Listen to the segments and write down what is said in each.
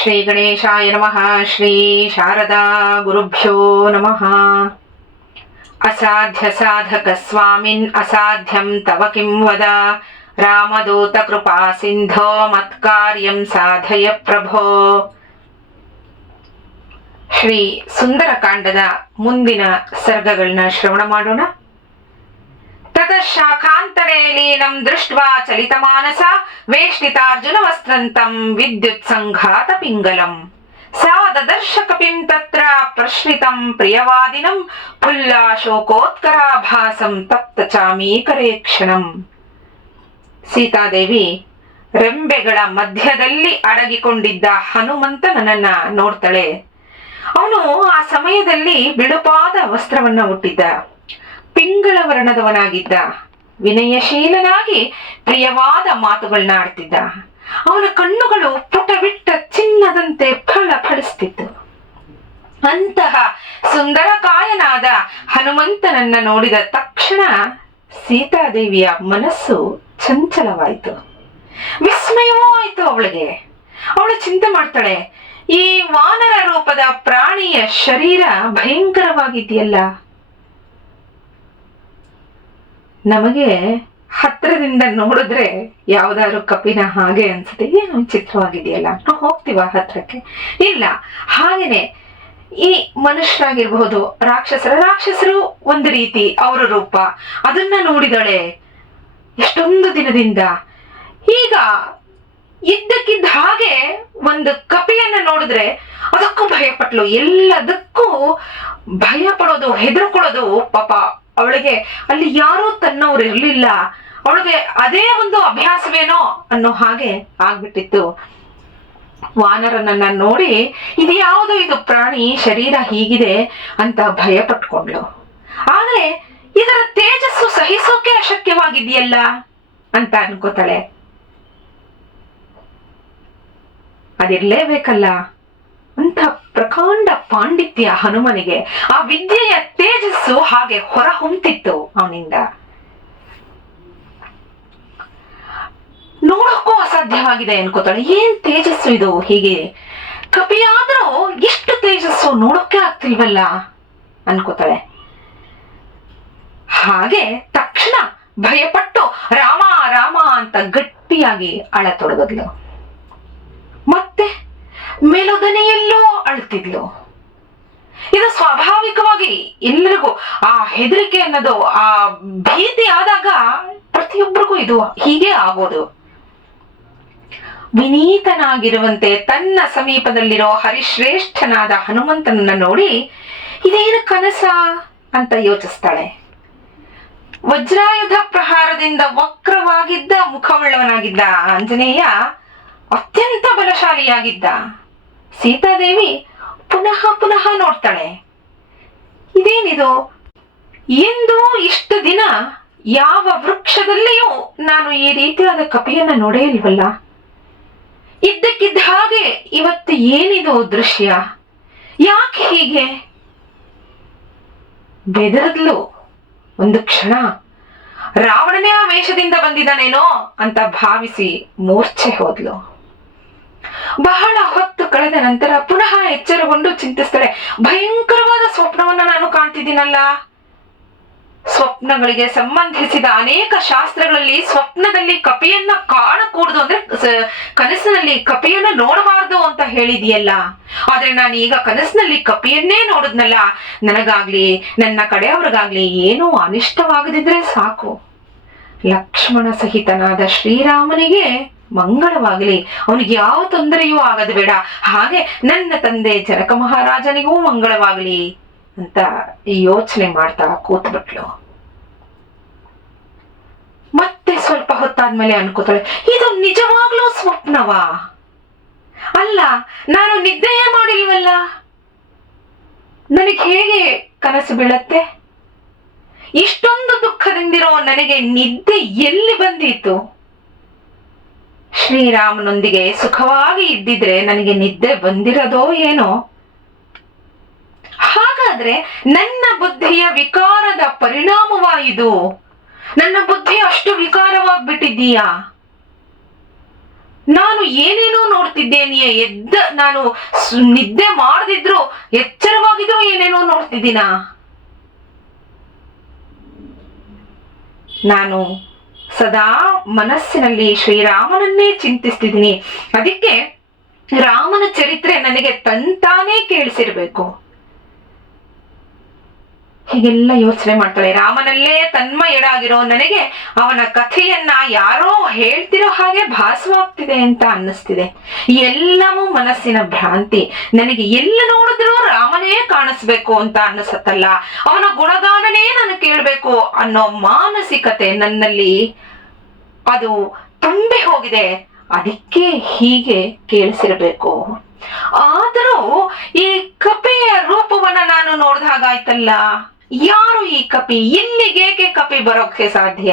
ಶ್ರೀ ಗಣೇಶಾಯ ನಮಃ. ಶ್ರೀ ಶಾರದಾ ಗುರುಭ್ಯೋ ನಮಃ. ಅಸಾಧ್ಯ ಸಾಧಕ ಸ್ವಾಮಿನ್ ಅಸಾಧ್ಯಂ ತವ ಕಿಂ ವದ. ರಾಮದೂತ ಕೃಪಾ ಸಿಂಧೋ ಮತ್ಕಾರ್ಯಂ ಸಾಧಯ ಪ್ರಭೋ. ಶ್ರೀ ಸುಂದರಕಾಂಡದ ಮುಂದಿನ ಸರ್ಗಗಳನ್ನ ಶ್ರವಣ ಮಾಡೋಣ. ತತಃಶಾಖಾಂತರೇ ಲೀನಂ ದೃಷ್ಟ್ವಾ ಚಲಿತಮಾನಸ ವೇಷ್ಟಿತಾರ್ಜುನ ವಸ್ತ್ರಂತಂ ವಿದ್ಯುತ್ ಸಂಘಾತ ಪಿಂಗಲಂ. ಸಾ ದದರ್ಶ ಕಪಿಂ ತತ್ರ ಪ್ರಶ್ರಿತಂ ಪ್ರಿಯವಾದಿನಂ ಫುಲ್ಲಾಶೋಕೋತ್ಕರಾಭಾಸಂ ತಪ್ತ ಚಾಮೀಕರೇ ಕ್ಷಣಂ. ಸೀತಾದೇವಿ ರೆಂಬೆಗಳ ಮಧ್ಯದಲ್ಲಿ ಅಡಗಿಕೊಂಡಿದ್ದ ಹನುಮಂತನನ್ನ ನೋಡ್ತಾಳೆ. ಅವನು ಆ ಸಮಯದಲ್ಲಿ ಬಿಳುಪಾದ ವಸ್ತ್ರವನ್ನ ಹುಟ್ಟಿದ್ದ, ಪಿಂಗಳ ವರ್ಣದವನಾಗಿದ್ದ, ವಿನಯಶೀಲನಾಗಿ ಪ್ರಿಯವಾದ ಮಾತುಗಳನ್ನ ಆಡ್ತಿದ್ದ. ಅವನ ಕಣ್ಣುಗಳು ಪುಟಬಿಟ್ಟ ಚಿನ್ನದಂತೆ ಫಳಫಳಿಸ್ತಿತ್ತು. ಅಂತಹ ಸುಂದರಕಾಯನಾದ ಹನುಮಂತನನ್ನ ನೋಡಿದ ತಕ್ಷಣ ಸೀತಾದೇವಿಯ ಮನಸ್ಸು ಚಂಚಲವಾಯಿತು, ವಿಸ್ಮಯವೂ ಆಯಿತು ಅವಳಿಗೆ. ಅವಳು ಚಿಂತೆ ಮಾಡ್ತಾಳೆ, ಈ ವಾನರ ರೂಪದ ಪ್ರಾಣಿಯ ಶರೀರ ಭಯಂಕರವಾಗಿದೆಯಲ್ಲ, ನಮಗೆ ಹತ್ರದಿಂದ ನೋಡಿದ್ರೆ ಯಾವ್ದಾದ್ರು ಕಪಿನ ಹಾಗೆ ಅನ್ಸುತ್ತೆ, ಏನು ವಿಚಿತ್ರವಾಗಿದೆಯಲ್ಲ, ನಾವು ಹೋಗ್ತೀವ ಹತ್ರಕ್ಕೆ? ಇಲ್ಲ. ಹಾಗೇನೆ ಈ ಮನುಷ್ಯರಾಗಿರ್ಬಹುದು, ರಾಕ್ಷಸರು ಒಂದು ರೀತಿ ಅವರ ರೂಪ, ಅದನ್ನ ನೋಡಿದಳೆ ಎಷ್ಟೊಂದು ದಿನದಿಂದ. ಈಗ ಇದ್ದಕ್ಕಿದ್ದ ಹಾಗೆ ಒಂದು ಕಪಿಯನ್ನ ನೋಡಿದ್ರೆ ಅದಕ್ಕೂ ಭಯ ಪಟ್ಲು. ಎಲ್ಲದಕ್ಕೂ ಭಯ ಪಡೋದು, ಹೆದರ್ಕೊಳ್ಳೋದು. ಪಾಪ ಅವಳಿಗೆ ಅಲ್ಲಿ ಯಾರೂ ತನ್ನವ್ರು ಇರ್ಲಿಲ್ಲ, ಅವಳಿಗೆ ಅದೇ ಒಂದು ಅಭ್ಯಾಸವೇನೋ ಅನ್ನೋ ಹಾಗೆ ಆಗ್ಬಿಟ್ಟಿತ್ತು. ವಾನರನನ್ನ ನೋಡಿ ಇದು ಯಾವುದು, ಇದು ಪ್ರಾಣಿ ಶರೀರ ಹೀಗಿದೆ ಅಂತ ಭಯ ಪಟ್ಕೊಂಡ್ಲು. ಆದ್ರೆ ಇದರ ತೇಜಸ್ಸು ಸಹಿಸೋಕೆ ಅಶಕ್ಯವಾಗಿದೆಯಲ್ಲ ಅಂತ ಅನ್ಕೋತಾಳೆ. ಅದಿರ್ಲೇಬೇಕಲ್ಲ ಅಂತ ಪ್ರಕಾಂಡ ಪಾಂಡಿತ್ಯ ಹನುಮನಿಗೆ. ಆ ವಿದ್ಯೆಯ ತೇಜಸ್ಸು ಹಾಗೆ ಹೊರ ಹೊಮ್ತಿತ್ತು ಅವನಿಂದ. ನೋಡೋಕ್ಕೂ ಅಸಾಧ್ಯವಾಗಿದೆ ಅನ್ಕೋತಾಳೆ. ಏನ್ ತೇಜಸ್ಸು ಇದು, ಹೀಗೆ ಕಪಿಯಾದ್ರೂ ಎಷ್ಟು ತೇಜಸ್ಸು, ನೋಡೋಕೆ ಆಗ್ತಿಲ್ವಲ್ಲ ಅನ್ಕೋತಾಳೆ. ಹಾಗೆ ತಕ್ಷಣ ಭಯಪಟ್ಟು ರಾಮ ರಾಮ ಅಂತ ಗಟ್ಟಿಯಾಗಿ ಅಳತೊಡಗದ್ಲು. ಮತ್ತೆ ಮೆಲುದನೆಯಲ್ಲೂ ಅಳ್ತಿದ್ಲು. ಇದು ಸ್ವಾಭಾವಿಕವಾಗಿ ಎಲ್ಲರಿಗೂ ಆ ಹೆದರಿಕೆ ಅನ್ನೋದು, ಆ ಭೀತಿ ಆದಾಗ ಪ್ರತಿಯೊಬ್ಬರಿಗೂ ಇದು ಹೀಗೆ ಆಗೋದು. ವಿನೀತನಾಗಿರುವಂತೆ ತನ್ನ ಸಮೀಪದಲ್ಲಿರೋ ಹರಿಶ್ರೇಷ್ಠನಾದ ಹನುಮಂತನನ್ನ ನೋಡಿ ಇದೇನು ಕನಸ ಅಂತ ಯೋಚಿಸ್ತಾಳೆ. ವಜ್ರಾಯುಧ ಪ್ರಹಾರದಿಂದ ವಕ್ರವಾಗಿದ್ದ ಮುಖವುಳ್ಳವನಾಗಿದ್ದ ಆಂಜನೇಯ ಅತ್ಯಂತ ಬಲಶಾಲಿಯಾಗಿದ್ದ. ಸೀತಾದೇವಿ ಪುನಃ ಪುನಃ ನೋಡ್ತಾಳೆ, ಇದೇನಿದು, ಎಂದು ಇಷ್ಟು ದಿನ ಯಾವ ವೃಕ್ಷದಲ್ಲಿಯೂ ನಾನು ಈ ರೀತಿಯಾದ ಕಪಿಯನ್ನ ನೋಡೇ ಇಲ್ವಲ್ಲ. ಇದ್ದಕ್ಕಿದ್ದ ಹಾಗೆ ಇವತ್ತು ಏನಿದು ದೃಶ್ಯ, ಯಾಕೆ ಹೀಗೆ? ಬೆದರದ್ಲು ಒಂದು ಕ್ಷಣ. ರಾವಣನೇ ಆ ವೇಷದಿಂದ ಬಂದಿದ್ದಾನೇನೋ ಅಂತ ಭಾವಿಸಿ ಮೂರ್ಛೆ ಹೋದ್ಲು. ಬಹಳ ಹೊತ್ತು ಕಳೆದ ನಂತರ ಪುನಃ ಎಚ್ಚರಗೊಂಡು ಚಿಂತಿಸ್ತಾಳೆ. ಭಯಂಕರವಾದ ಸ್ವಪ್ನವನ್ನ ನಾನು ಕಾಣ್ತಿದ್ದೀನಲ್ಲ. ಸ್ವಪ್ನಗಳಿಗೆ ಸಂಬಂಧಿಸಿದ ಅನೇಕ ಶಾಸ್ತ್ರಗಳಲ್ಲಿ ಸ್ವಪ್ನದಲ್ಲಿ ಕಪಿಯನ್ನ ಕಾಣಕೂಡದು, ಅಂದ್ರೆ ಕನಸಿನಲ್ಲಿ ಕಪಿಯನ್ನ ನೋಡಬಾರ್ದು ಅಂತ ಹೇಳಿದೆಯಲ್ಲ. ಆದ್ರೆ ನಾನು ಈಗ ಕನಸಿನಲ್ಲಿ ಕಪಿಯನ್ನೇ ನೋಡಿದ್ನಲ್ಲ, ನನಗಾಗ್ಲಿ ನನ್ನ ಕಡೆಯವ್ರಿಗಾಗ್ಲಿ ಏನೂ ಅನಿಷ್ಟವಾಗದಿದ್ರೆ ಸಾಕು. ಲಕ್ಷ್ಮಣ ಸಹಿತನಾದ ಶ್ರೀರಾಮನಿಗೆ ಮಂಗಳವಾಗಲಿ, ಅವನಿಗೆ ಯಾವ ತೊಂದರೆಯೂ ಆಗದು ಬೇಡ, ಹಾಗೆ ನನ್ನ ತಂದೆ ಜನಕ ಮಹಾರಾಜನಿಗೂ ಮಂಗಳವಾಗಲಿ ಅಂತ ಯೋಚನೆ ಮಾಡ್ತಾ ಕೂತ್ಬಿಟ್ಲು. ಮತ್ತೆ ಸ್ವಲ್ಪ ಹೊತ್ತಾದ್ಮೇಲೆ ಅನ್ಕೋತಾಳೆ, ಇದು ನಿಜವಾಗ್ಲೂ ಸ್ವಪ್ನವಾ? ಅಲ್ಲ, ನಾನು ನಿದ್ದೆಯೇ ಮಾಡಿಲ್ವಲ್ಲ, ನನಗೆ ಹೇಗೆ ಕನಸು ಬೀಳತ್ತೆ? ಇಷ್ಟೊಂದು ದುಃಖದಿಂದಿರೋ ನನಗೆ ನಿದ್ದೆ ಎಲ್ಲಿ ಬಂದಿತ್ತು? ಶ್ರೀರಾಮನೊಂದಿಗೆ ಸುಖವಾಗಿ ಇದ್ದಿದ್ರೆ ನನಗೆ ನಿದ್ದೆ ಬಂದಿರೋದೋ ಏನೋ. ಹಾಗಾದ್ರೆ ನನ್ನ ಬುದ್ಧಿಯ ವಿಕಾರದ ಪರಿಣಾಮವಾಯಿದು. ನನ್ನ ಬುದ್ಧಿ ಅಷ್ಟು ವಿಕಾರವಾಗ್ಬಿಟ್ಟಿದ್ದೀಯಾ? ನಾನು ಏನೇನೋ ನೋಡ್ತಿದ್ದೇನೆ, ನಾನು ನಿದ್ದೆ ಮಾಡದಿದ್ರು ಎಚ್ಚರವಾಗಿದ್ರು ಏನೇನೋ ನೋಡ್ತಿದ್ದೀನ. ನಾನು ಸದಾ ಮನಸ್ಸಿನಲ್ಲಿ ಶ್ರೀರಾಮನನ್ನೇ ಚಿಂತಿಸ್ತಿದ್ದೀನಿ. ಅದಕ್ಕೆ ರಾಮನ ಚರಿತ್ರೆ ನನಗೆ ತಂತಾನೇ ಕೇಳಿಸಿರ್ಬೇಕು. ಹೀಗೆಲ್ಲ ಯೋಚನೆ ಮಾಡ್ತಾಳೆ. ರಾಮನಲ್ಲೇ ತನ್ಮಯಳಾಗಿರೋ ನನಗೆ ಅವನ ಕಥೆಯನ್ನ ಯಾರೋ ಹೇಳ್ತಿರೋ ಹಾಗೆ ಭಾಸವಾಗ್ತಿದೆ ಅಂತ ಅನ್ನಿಸ್ತಿದೆ. ಎಲ್ಲವೂ ಮನಸ್ಸಿನ ಭ್ರಾಂತಿ. ನನಗೆ ಎಲ್ಲ ನೋಡಿದ್ರೂ ರಾಮನೇ ಕಾಣಿಸ್ಬೇಕು ಅಂತ ಅನ್ನಿಸತ್ತಲ್ಲ, ಅವನ ಗುಣಗಾನನೇ ನಾನು ಕೇಳ್ಬೇಕು ಅನ್ನೋ ಮಾನಸಿಕತೆ ನನ್ನಲ್ಲಿ ಅದು ತುಂಬಿ ಹೋಗಿದೆ. ಅದಕ್ಕೆ ಹೀಗೆ ಕೇಳಿಸಿರ್ಬೇಕು. ಆದರೂ ಈ ಕಪಿಯ ರೂಪವನ್ನ ನಾನು ನೋಡಿದ ಹಾಗಾಯ್ತಲ್ಲ. ಯಾರು ಈ ಕಪಿ? ಇಲ್ಲಿಗೇಕೆ ಕಪಿ ಬರೋಕೆ ಸಾಧ್ಯ?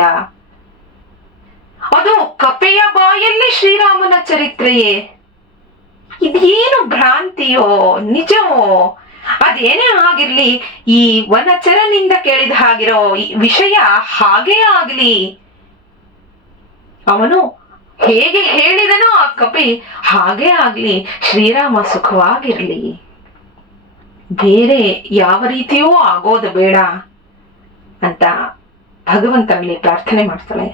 ಅದು ಕಪಿಯ ಬಾಯಲ್ಲಿ ಶ್ರೀರಾಮನ ಚರಿತ್ರೆಯೇ? ಇದೇನು ಭ್ರಾಂತಿಯೋ ನಿಜವೋ? ಅದೇನೇ ಆಗಿರ್ಲಿ, ಈ ವನಚರನಿಂದ ಕೇಳಿದ ಹಾಗಿರೋ ವಿಷಯ ಹಾಗೇ ಆಗ್ಲಿ, ಅವನು ಹೇಗೆ ಹೇಳಿದನೋ ಆ ಕಪಿ ಹಾಗೇ ಆಗ್ಲಿ, ಶ್ರೀರಾಮ ಸುಖವಾಗಿರ್ಲಿ, ಬೇರೆ ಯಾವ ರೀತಿಯೂ ಆಗೋದು ಬೇಡ ಅಂತ ಭಗವಂತನಲ್ಲಿ ಪ್ರಾರ್ಥನೆ ಮಾಡ್ತಾಳೆ.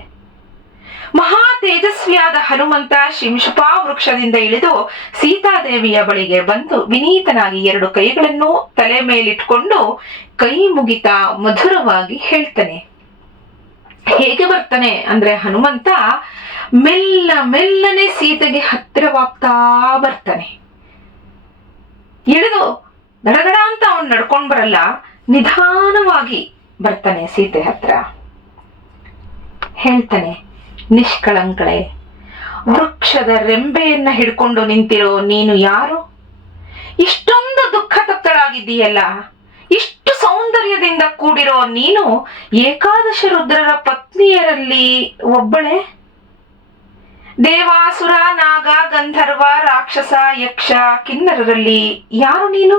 ಮಹಾ ತೇಜಸ್ವಿಯಾದ ಹನುಮಂತ ಶಿಂಶುಪಾ ವೃಕ್ಷದಿಂದ ಇಳಿದು ಸೀತಾದೇವಿಯ ಬಳಿಗೆ ಬಂದು ವಿನೀತನಾಗಿ 2 ಕೈಗಳನ್ನು ತಲೆ ಮೇಲಿಟ್ಕೊಂಡು ಕೈ ಮುಗಿತಾ ಮಧುರವಾಗಿ ಹೇಳ್ತಾನೆ. ಹೇಗೆ ಬರ್ತಾನೆ ಅಂದ್ರೆ, ಹನುಮಂತ ಮೆಲ್ಲ ಮೆಲ್ಲನೆ ಸೀತೆಗೆ ಹತ್ತಿರವಾಗ್ತಾ ಬರ್ತಾನೆ. ಇಳಿದು ದಡದಡ ಅಂತ ಅವನು ನಡ್ಕೊಂಡ್ ಬರಲ್ಲ, ನಿಧಾನವಾಗಿ ಬರ್ತಾನೆ ಸೀತೆ ಹತ್ರ. ಹೇಳ್ತಾನೆ, ನಿಷ್ಕಳಂಕಳೆ, ವೃಕ್ಷದ ರೆಂಬೆಯನ್ನ ಹಿಡ್ಕೊಂಡು ನಿಂತಿರೋ ನೀನು ಯಾರು? ಇಷ್ಟೊಂದು ದುಃಖ ತಪ್ತಳಾಗಿದ್ದೀಯಲ್ಲ, ಇಷ್ಟು ಸೌಂದರ್ಯದಿಂದ ಕೂಡಿರೋ ನೀನು ಏಕಾದಶ ರುದ್ರರ ಪತ್ನಿಯರಲ್ಲಿ ಒಬ್ಬಳೆ? ದೇವಾಸುರ, ನಾಗ, ಗಂಧರ್ವ, ರಾಕ್ಷಸ, ಯಕ್ಷ, ಕಿನ್ನರರಲ್ಲಿ ಯಾರು ನೀನು?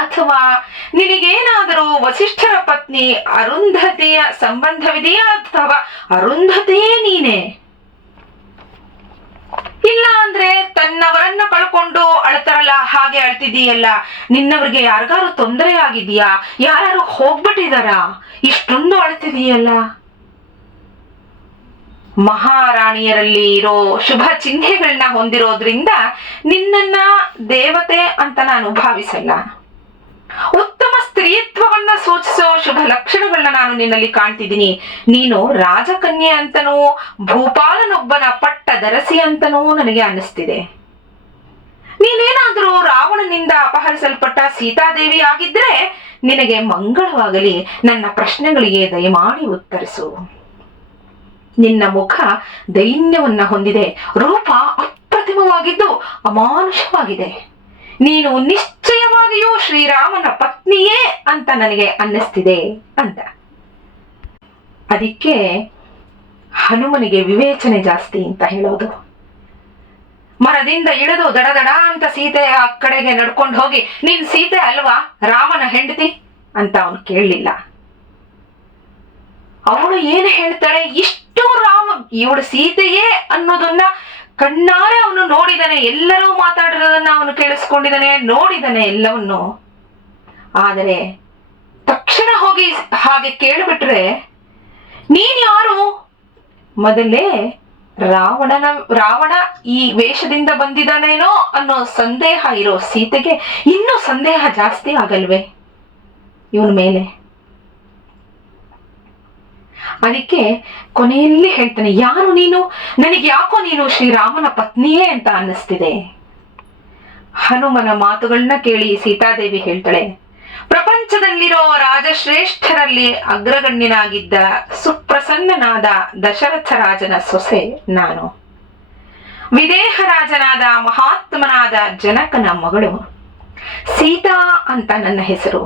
ಅಥವಾ ನಿನಗೇನಾದರೂ ವಸಿಷ್ಠರ ಪತ್ನಿ ಅರುಂಧತಿಯ ಸಂಬಂಧವಿದೆಯಾ? ಅಥವಾ ಅರುಂಧತಿಯೇ ನೀನೆ? ಇಲ್ಲ ಅಂದ್ರೆ ತನ್ನವರನ್ನ ಕಳ್ಕೊಂಡು ಅಳ್ತಾರಲ್ಲ ಹಾಗೆ ಅಳ್ತಿದೀಯಲ್ಲ, ನಿನ್ನವರಿಗೆ ಯಾರಿಗಾರು ತೊಂದರೆ ಆಗಿದೆಯಾ? ಯಾರು ಹೋಗ್ಬಿಟ್ಟಿದಾರ? ಇಷ್ಟೊಂದು ಅಳ್ತಿದೀಯಲ್ಲ. ಮಹಾರಾಣಿಯರಲ್ಲಿ ಇರೋ ಶುಭ ಚಿಹ್ನೆಗಳನ್ನ ಹೊಂದಿರೋದ್ರಿಂದ ನಿನ್ನನ್ನ ದೇವತೆ ಅಂತ ನಾನು ಭಾವಿಸಲ್ಲ. ಉತ್ತಮ ಸ್ತ್ರೀತ್ವವನ್ನ ಸೂಚಿಸೋ ಶುಭ ಲಕ್ಷಣಗಳನ್ನ ನಾನು ನಿನ್ನಲ್ಲಿ ಕಾಣ್ತಿದ್ದೀನಿ. ನೀನು ರಾಜಕನ್ಯೆ ಅಂತನೂ ಭೂಪಾಲನೊಬ್ಬನ ಪಟ್ಟ ದರಸಿ ಅಂತನೂ ನನಗೆ ಅನ್ನಿಸ್ತಿದೆ. ನೀನೇನಾದ್ರೂ ರಾವಣನಿಂದ ಅಪಹರಿಸಲ್ಪಟ್ಟ ಸೀತಾದೇವಿ ಆಗಿದ್ರೆ ನಿನಗೆ ಮಂಗಳವಾಗಲಿ. ನನ್ನ ಪ್ರಶ್ನೆಗಳಿಗೆ ದಯಮಾಡಿ ಉತ್ತರಿಸು. ನಿನ್ನ ಮುಖ ದೈನ್ಯವನ್ನ ಹೊಂದಿದೆ, ರೂಪ ಅಪ್ರತಿಮವಾಗಿದ್ದು ಅಮಾನುಷವಾಗಿದೆ. ನೀನು ನಿಶ್ಚಯವಾಗಿಯೂ ಶ್ರೀರಾಮನ ಪತ್ನಿಯೇ ಅಂತ ನನಗೆ ಅನ್ನಿಸ್ತಿದೆ ಅಂತ. ಅದಕ್ಕೆ ಹನುಮನಿಗೆ ವಿವೇಚನೆ ಜಾಸ್ತಿ ಅಂತ ಹೇಳೋದು. ಮರದಿಂದ ಇಳಿದು ದಡದಡ ಅಂತ ಸೀತೆಯ ಕಡೆಗೆ ನಡ್ಕೊಂಡು ಹೋಗಿ, ನೀನ್ ಸೀತೆ ಅಲ್ವಾ, ರಾಮನ ಹೆಂಡತಿ ಅಂತ ಅವನು ಕೇಳಲಿಲ್ಲ. ಅವಳು ಏನು ಹೇಳ್ತಾಳೆ, ಇಷ್ಟು ರಾಮ ಇವಳು ಸೀತೆಯೇ ಅನ್ನೋದನ್ನ ಕಣ್ಣಾರೆ ಅವನು ನೋಡಿದಾನೆ, ಎಲ್ಲರೂ ಮಾತಾಡಿರೋದನ್ನ ಅವನು ಕೇಳಿಸ್ಕೊಂಡಿದ್ದಾನೆ, ನೋಡಿದಾನೆ ಎಲ್ಲವನ್ನು. ಆದರೆ ತಕ್ಷಣ ಹೋಗಿ ಹಾಗೆ ಕೇಳಿಬಿಟ್ರೆ, ನೀನ್ ಯಾರು? ಮೊದಲೇ ರಾವಣ ಈ ವೇಷದಿಂದ ಬಂದಿದ್ದಾನೇನೋ ಅನ್ನೋ ಸಂದೇಹ ಇರೋ ಸೀತೆಗೆ ಇನ್ನೂ ಸಂದೇಹ ಜಾಸ್ತಿ ಆಗಲ್ವೇ ಇವನ ಮೇಲೆ? ಅದಕ್ಕೆ ಕೊನೆಯಲ್ಲಿ ಹೇಳ್ತಾನೆ, ಯಾರು ನೀನು? ನನಗೆ ಯಾಕೋ ನೀನು ಶ್ರೀರಾಮನ ಪತ್ನಿಯೇ ಅಂತ ಅನ್ನಿಸ್ತಿದೆ. ಹನುಮನ ಮಾತುಗಳನ್ನ ಕೇಳಿ ಸೀತಾದೇವಿ ಹೇಳ್ತಾಳೆ, ಪ್ರಪಂಚದಲ್ಲಿರೋ ರಾಜಶ್ರೇಷ್ಠರಲ್ಲಿ ಅಗ್ರಗಣ್ಯನಾಗಿದ್ದ ಸುಪ್ರಸನ್ನನಾದ ದಶರಥ ರಾಜನ ಸೊಸೆ ನಾನು. ವಿದೇಹ ರಾಜನಾದ ಮಹಾತ್ಮನಾದ ಜನಕನ ಮಗಳು. ಸೀತಾ ಅಂತ ನನ್ನ ಹೆಸರು.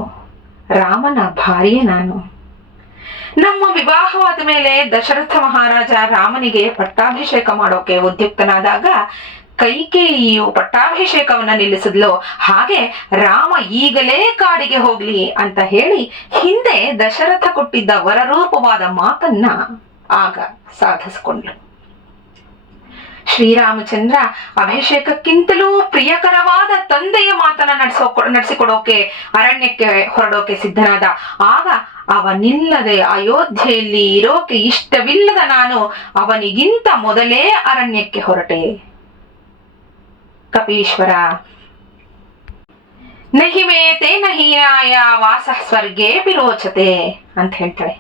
ರಾಮನ ಭಾರ್ಯೆ ನಾನು. ನಮ್ಮ ವಿವಾಹವಾದ ಮೇಲೆ ದಶರಥ ಮಹಾರಾಜ ರಾಮನಿಗೆ ಪಟ್ಟಾಭಿಷೇಕ ಮಾಡೋಕೆ ಉದ್ಯುಕ್ತನಾದಾಗ ಕೈಕೇಯಿಯು ಪಟ್ಟಾಭಿಷೇಕವನ್ನ ನಿಲ್ಲಿಸಿದ್ಲು. ಹಾಗೆ ರಾಮ ಈಗಲೇ ಕಾಡಿಗೆ ಹೋಗ್ಲಿ ಅಂತ ಹೇಳಿ ಹಿಂದೆ ದಶರಥ ಕೊಟ್ಟಿದ್ದ ವರರೂಪವಾದ ಮಾತನ್ನ ಆಗ ಸಾಧಿಸಿಕೊಂಡ್ಲು. ಶ್ರೀರಾಮಚಂದ್ರ ಅಭಿಷೇಕಕ್ಕಿಂತಲೂ ಪ್ರಿಯಕರವಾದ ತಂದೆಯ ಮಾತನ್ನ ನಡೆಸಿಕೊಡೋಕೆ ಅರಣ್ಯಕ್ಕೆ ಹೊರಡೋಕೆ ಸಿದ್ಧನಾದ. ಆಗ ಅವನಿಲ್ಲದೆ ಅಯೋಧ್ಯೆಯಲ್ಲಿ ಇರೋಕೆ ಇಷ್ಟವಿಲ್ಲದ ನಾನು ಅವನಿಗಿಂತ ಮೊದಲೇ ಅರಣ್ಯಕ್ಕೆ ಹೊರಟೆ. ಕಪೀಶ್ವರ ನಹಿಮೇ ತೇನ ಹೀನಾಯ ವಾಸ ಸ್ವರ್ಗೇ ಪಿರೋಚತೆ ಅಂತ ಹೇಳ್ತಾಳೆ.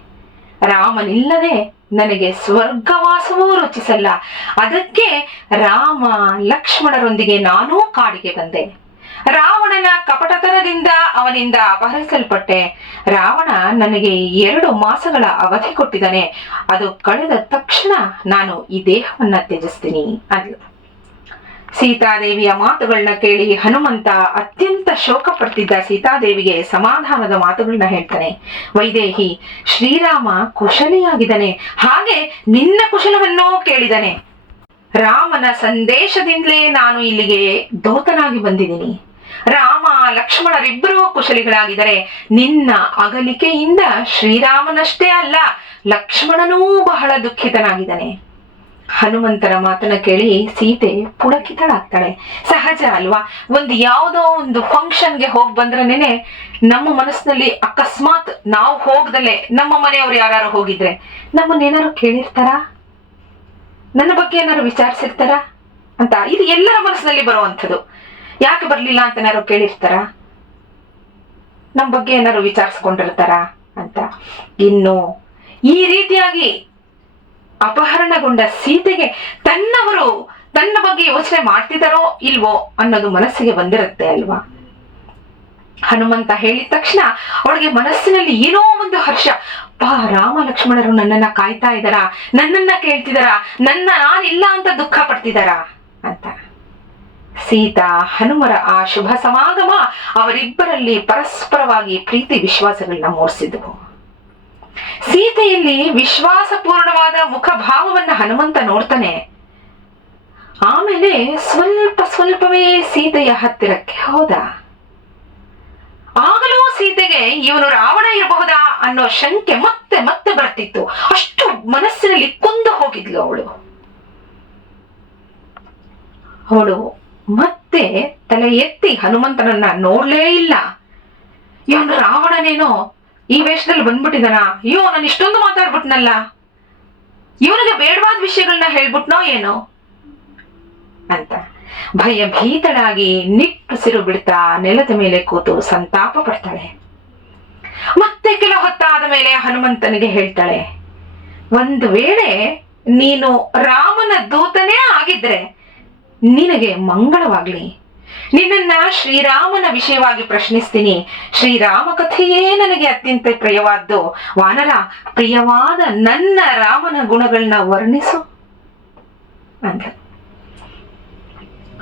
ರಾಮನಿಲ್ಲದೆ ನನಗೆ ಸ್ವರ್ಗವಾಸವೂ ರುಚಿಸಲ್ಲ. ಅದಕ್ಕೆ ರಾಮ ಲಕ್ಷ್ಮಣರೊಂದಿಗೆ ನಾನೂ ಕಾಡಿಗೆ ಬಂದೆ. ರಾವಣನ ಕಪಟತನದಿಂದ ಅವನಿಂದ ಅಪಹರಿಸಲ್ಪಟ್ಟೆ. ರಾವಣ ನನಗೆ 2 ಮಾಸಗಳ ಅವಧಿ ಕೊಟ್ಟಿದ್ದಾನೆ. ಅದು ಕಳೆದ ತಕ್ಷಣ ನಾನು ಈ ದೇಹವನ್ನ ತ್ಯಜಿಸ್ತೀನಿ ಅಂದ್ಲು. ಸೀತಾದೇವಿಯ ಮಾತುಗಳನ್ನ ಕೇಳಿ ಹನುಮಂತ ಅತ್ಯಂತ ಶೋಕ ಪಡ್ತಿದ್ದ ಸೀತಾದೇವಿಗೆ ಸಮಾಧಾನದ ಮಾತುಗಳನ್ನ ಹೇಳ್ತಾನೆ. ವೈದೇಹಿ, ಶ್ರೀರಾಮ ಕುಶಲಿಯಾಗಿದ್ದಾನೆ, ಹಾಗೆ ನಿನ್ನ ಕುಶಲವನ್ನೂ ಕೇಳಿದಾನೆ. ರಾಮನ ಸಂದೇಶದಿಂದಲೇ ನಾನು ಇಲ್ಲಿಗೆ ದೂತನಾಗಿ ಬಂದಿದ್ದೀನಿ. ರಾಮ ಲಕ್ಷ್ಮಣರಿಬ್ಬರೂ ಕುಶಲಿಗಳಾಗಿದ್ದಾರೆ. ನಿನ್ನ ಅಗಲಿಕೆಯಿಂದ ಶ್ರೀರಾಮನಷ್ಟೇ ಅಲ್ಲ, ಲಕ್ಷ್ಮಣನೂ ಬಹಳ ದುಃಖಿತನಾಗಿದ್ದಾನೆ. ಹನುಮಂತರ ಮಾತನ್ನ ಕೇಳಿ ಸೀತೆ ಪುಳಕಿತಳಾಗ್ತಾಳೆ. ಸಹಜ ಅಲ್ವಾ? ಯಾವುದೋ ಒಂದು ಫಂಕ್ಷನ್ಗೆ ಹೋಗಿ ಬಂದ್ರೇನೆ ನಮ್ಮ ಮನಸ್ಸಿನಲ್ಲಿ ಅಕಸ್ಮಾತ್ ನಾವು ಹೋಗದಲ್ಲೇ ನಮ್ಮ ಮನೆಯವ್ರು ಯಾರು ಹೋಗಿದ್ರೆ ನಮ್ಮನ್ನೇನಾರು ಕೇಳಿರ್ತಾರ, ನನ್ನ ಬಗ್ಗೆ ಏನಾರು ವಿಚಾರಿಸಿರ್ತಾರ ಅಂತ. ಇದು ಎಲ್ಲರ ಮನಸ್ಸಿನಲ್ಲಿ ಬರುವಂಥದ್ದು. ಯಾಕೆ ಬರ್ಲಿಲ್ಲ ಅಂತ ಏನಾರು ಕೇಳಿರ್ತಾರ, ನಮ್ಮ ಬಗ್ಗೆ ಏನಾರು ವಿಚಾರಿಸ್ಕೊಂಡಿರ್ತಾರ ಅಂತ. ಇನ್ನು ಈ ರೀತಿಯಾಗಿ ಅಪಹರಣಗೊಂಡ ಸೀತೆಗೆ ತನ್ನವರು ತನ್ನ ಬಗ್ಗೆ ಯೋಚನೆ ಮಾಡ್ತಿದಾರೋ ಇಲ್ವೋ ಅನ್ನೋದು ಮನಸ್ಸಿಗೆ ಬಂದಿರುತ್ತೆ ಅಲ್ವಾ? ಹನುಮಂತ ಹೇಳಿದ ತಕ್ಷಣ ಅವಳಿಗೆ ಮನಸ್ಸಿನಲ್ಲಿ ಏನೋ ಒಂದು ಹರ್ಷ. ರಾಮ ಲಕ್ಷ್ಮಣರು ನನ್ನನ್ನ ಕಾಯ್ತಾ ಇದ್ದಾರಾ, ನನ್ನನ್ನ ಕೇಳ್ತಿದಾರ, ನಾನಿಲ್ಲ ಅಂತ ದುಃಖ ಪಡ್ತಿದಾರ ಅಂತ. ಸೀತಾ ಹನುಮರ ಆ ಶುಭ ಸಮಾಗಮ ಅವರಿಬ್ಬರಲ್ಲಿ ಪರಸ್ಪರವಾಗಿ ಪ್ರೀತಿ ವಿಶ್ವಾಸಗಳನ್ನ ಮೂಡಿಸಿದ್ವು. ಸೀತೆಯಲ್ಲಿ ವಿಶ್ವಾಸಪೂರ್ಣವಾದ ಮುಖಭಾವವನ್ನ ಹನುಮಂತ ನೋಡ್ತಾನೆ. ಆಮೇಲೆ ಸ್ವಲ್ಪವೇ ಸೀತೆಯ ಹತ್ತಿರಕ್ಕೆ ಹೋದ. ಆಗಲೂ ಸೀತೆಗೆ ಇವನು ರಾವಣ ಇರಬಹುದಾ ಅನ್ನೋ ಶಂಕೆ ಮತ್ತೆ ಮತ್ತೆ ಬರ್ತಿತ್ತು. ಅಷ್ಟು ಮನಸ್ಸಿನಲ್ಲಿ ಕುಂದು ಹೋಗಿದ್ಲು ಅವಳು ಮತ್ತೆ ತಲೆ ಎತ್ತಿ ಹನುಮಂತನನ್ನ ನೋಡ್ಲೇ ಇಲ್ಲ. ಇವನು ರಾವಣನೇನೋ ಈ ವೇಷದಲ್ಲಿ ಬಂದ್ಬಿಟ್ಟಿದಾನ, ಅಯ್ಯೋ ನಾನು ಇಷ್ಟೊಂದು ಮಾತಾಡ್ಬಿಟ್ನಲ್ಲ, ಇವನಿಗೆ ಬೇಡವಾದ ವಿಷಯಗಳನ್ನ ಹೇಳ್ಬಿಟ್ನೋ ಏನೋ ಅಂತ ಭಯಭೀತಳಾಗಿ ನಿಟ್ಟುಸಿರು ಬಿಡ್ತಾ ನೆಲದ ಮೇಲೆ ಕೂತು ಸಂತಾಪ ಪಡ್ತಾಳೆ. ಮತ್ತೆ ಕೆಲ ಹೊತ್ತಾದ ಮೇಲೆ ಹನುಮಂತನಿಗೆ ಹೇಳ್ತಾಳೆ, ಒಂದು ವೇಳೆ ನೀನು ರಾಮನ ದೂತನೇ ಆಗಿದ್ರೆ ನಿನಗೆ ಮಂಗಳವಾಗ್ಲಿ. ನಿನ್ನನ್ನ ಶ್ರೀರಾಮನ ವಿಷಯವಾಗಿ ಪ್ರಶ್ನಿಸ್ತೀನಿ. ಶ್ರೀರಾಮ ಕಥೆಯೇ ನನಗೆ ಅತ್ಯಂತ ಪ್ರಿಯವಾದ್ದು. ವಾನರ, ಪ್ರಿಯವಾದ ನನ್ನ ರಾಮನ ಗುಣಗಳನ್ನ ವರ್ಣಿಸು ಅಂತ.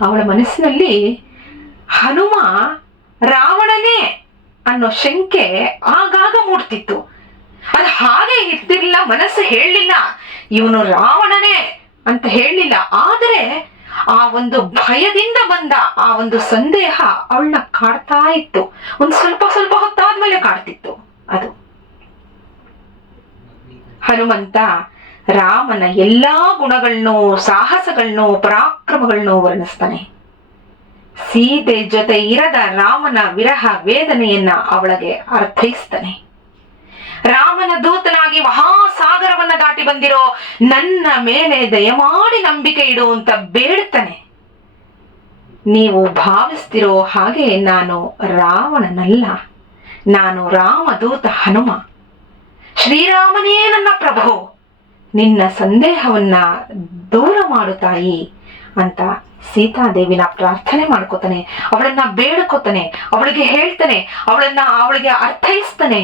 ಅವಳ ಮನಸ್ಸಿನಲ್ಲಿ ಹನುಮ ರಾವಣನೇ ಅನ್ನೋ ಶಂಕೆ ಆಗಾಗ ಮೂಡ್ತಿತ್ತು. ಅದು ಹಾಗೆ ಇರ್ತಿರ್ಲಿಲ್ಲ, ಮನಸ್ಸು ಹೇಳಲಿಲ್ಲ ಇವನು ರಾವಣನೇ ಅಂತ ಹೇಳಲಿಲ್ಲ. ಆದರೆ ಆ ಒಂದು ಭಯದಿಂದ ಬಂದ ಆ ಒಂದು ಸಂದೇಹ ಅವಳನ್ನ ಕಾಡ್ತಾ ಇತ್ತು. ಒಂದು ಸ್ವಲ್ಪ ಹೊತ್ತಾದ್ಮೇಲೆ ಕಾಡ್ತಿತ್ತು ಅದು. ಹನುಮಂತ ರಾಮನ ಎಲ್ಲಾ ಗುಣಗಳನ್ನು, ಸಾಹಸಗಳನ್ನು, ಪರಾಕ್ರಮಗಳನ್ನು ವರ್ಣಿಸ್ತಾನೆ. ಸೀತೆ ಜೊತೆ ಇರದ ರಾಮನ ವಿರಹ ವೇದನೆಯನ್ನ ಅವಳಿಗೆ ಅರ್ಥೈಸ್ತಾನೆ. ರಾಮನ ದೂತನಾಗಿ ಮಹಾಸಾಗರವನ್ನ ದಾಟಿ ಬಂದಿರೋ ನನ್ನ ಮೇಲೆ ದಯಮಾಡಿ ನಂಬಿಕೆ ಇಡು ಅಂತ ಬೇಡ್ತಾನೆ. ನೀವು ಭಾವಿಸ್ತಿರೋ ಹಾಗೆ ನಾನು ರಾವಣನಲ್ಲ, ನಾನು ರಾಮದೂತ ಹನುಮ. ಶ್ರೀರಾಮನೇ ನನ್ನ ಪ್ರಭು, ನಿನ್ನ ಸಂದೇಹವನ್ನ ದೂರ ಮಾಡು ತಾಯಿ ಅಂತ ಸೀತಾದೇವಿನ ಪ್ರಾರ್ಥನೆ ಮಾಡ್ಕೋತಾನೆ. ಅವಳನ್ನ ಬೇಡ್ಕೋತಾನೆ, ಅವಳಿಗೆ ಹೇಳ್ತಾನೆ, ಅವಳಿಗೆ ಅರ್ಥೈಸ್ತಾನೆ.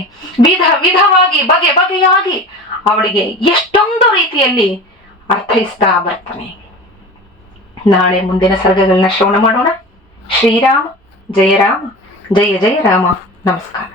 ವಿಧವಾಗಿ ಬಗೆಯಾಗಿ ಅವಳಿಗೆ ಎಷ್ಟೊಂದು ರೀತಿಯಲ್ಲಿ ಅರ್ಥೈಸ್ತಾ ಬರ್ತಾನೆ. ನಾಳೆ ಮುಂದಿನ ಸರ್ಗಗಳನ್ನ ಶ್ರವಣ ಮಾಡೋಣ. ಶ್ರೀರಾಮ ಜಯ ರಾಮ, ಜಯ ಜಯ ರಾಮ. ನಮಸ್ಕಾರ.